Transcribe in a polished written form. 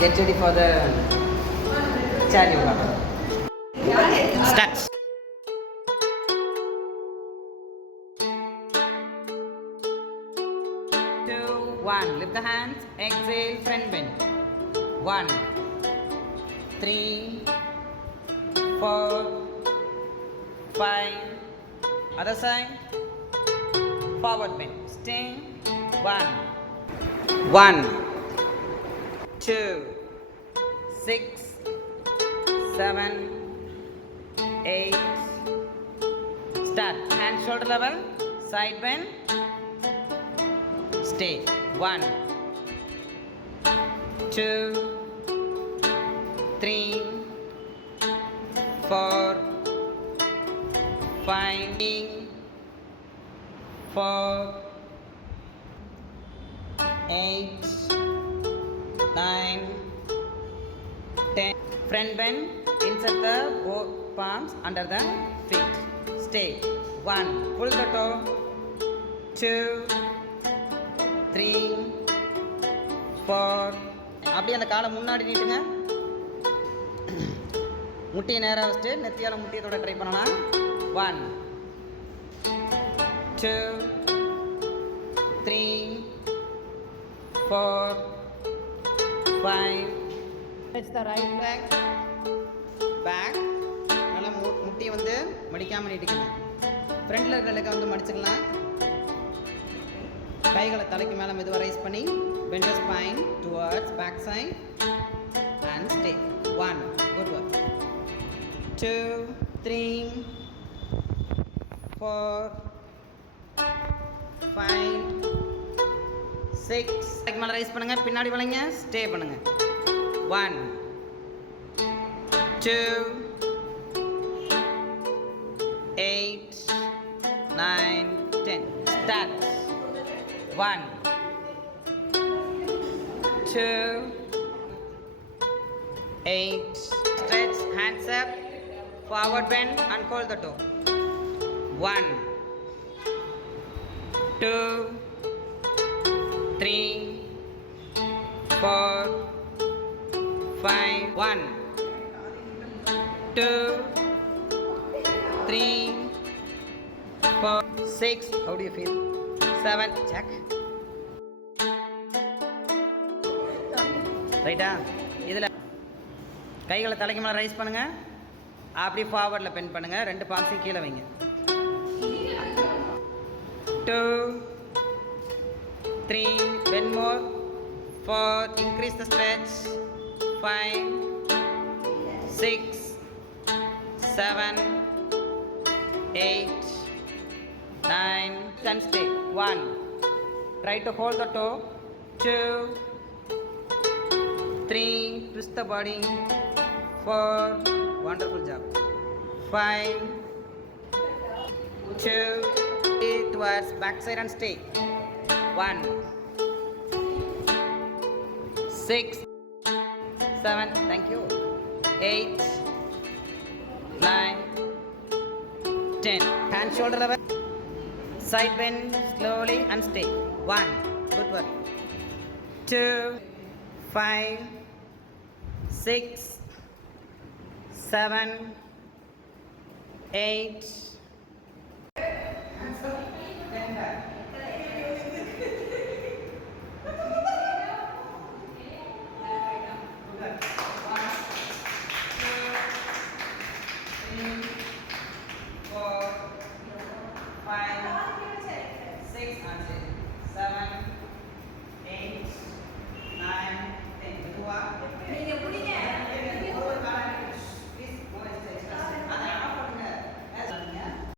Get ready for the chair yoga. Start. 2, 1. Lift the hands. Exhale. Front bend. 1, 3, 4, 5. Other side. Forward bend. Stay. 1, 2, 6, 7, 8. Start. Hand shoulder level. Side bend. Stay. 1, 2, 3, 4, 5, 4, 8, 9, 10. Front bend. Insert the both palms under the feet. Stay. 1. Pull the toe. 2, 3, 4. அப்படியே அந்த காலை முன்னாடி நீட்டுங்க. முட்டியை நேராக வச்சுட்டு நெத்தியால் முட்டியத்தோட ட்ரை பண்ணலாம். 1, 2, 3, 4, 5. It's the right leg. Back. நல்லா முட்டியை வந்து மடிக்காமல் நீட்டிக்கணும். ஃப்ரண்டில் இருக்கிற லெக்கை வந்து மடிச்சுக்கலாம். கைகளை தலைக்கு மேலே மெதுவாக ரைஸ் பண்ணி bend your spine towards back side and stay. 1. Good work. 2, 3, 4, 5, 6. தலைக்கு மேலே ரைஸ் பண்ணுங்க. பின்னாடி வளைங்க. ஸ்டே பண்ணுங்க. 1, 2, 8, 9, 10. Start. 1, 2, 8. Stretch, hands up, forward bend and hold the toe. 1, 2, 3, 4, 5. 1, 2, 3, 4, 6. How do you feel? 7. Check. ரைட்டா? இதில் கைகளை தலைக்கு மேலே ரைஸ் பண்ணுங்கள். அப்படி ஃபார்வர்டில் பென் பண்ணுங்கள். 2 பால்ஸையும் கீழே வைங்க. 2, 3, bend more. 4, increase the stretch. 5, 6, 7, 8, 9, 10. Stay. 1. Try to hold the toe. 2, 3, twist the body. 4, wonderful job. 5, 2, towards back side and stay. 1, 6, 7, thank you. 8, 9, 10. Hand shoulder level. Side bend slowly and stay. 1, good work. 2, 5, 6, 7, 8,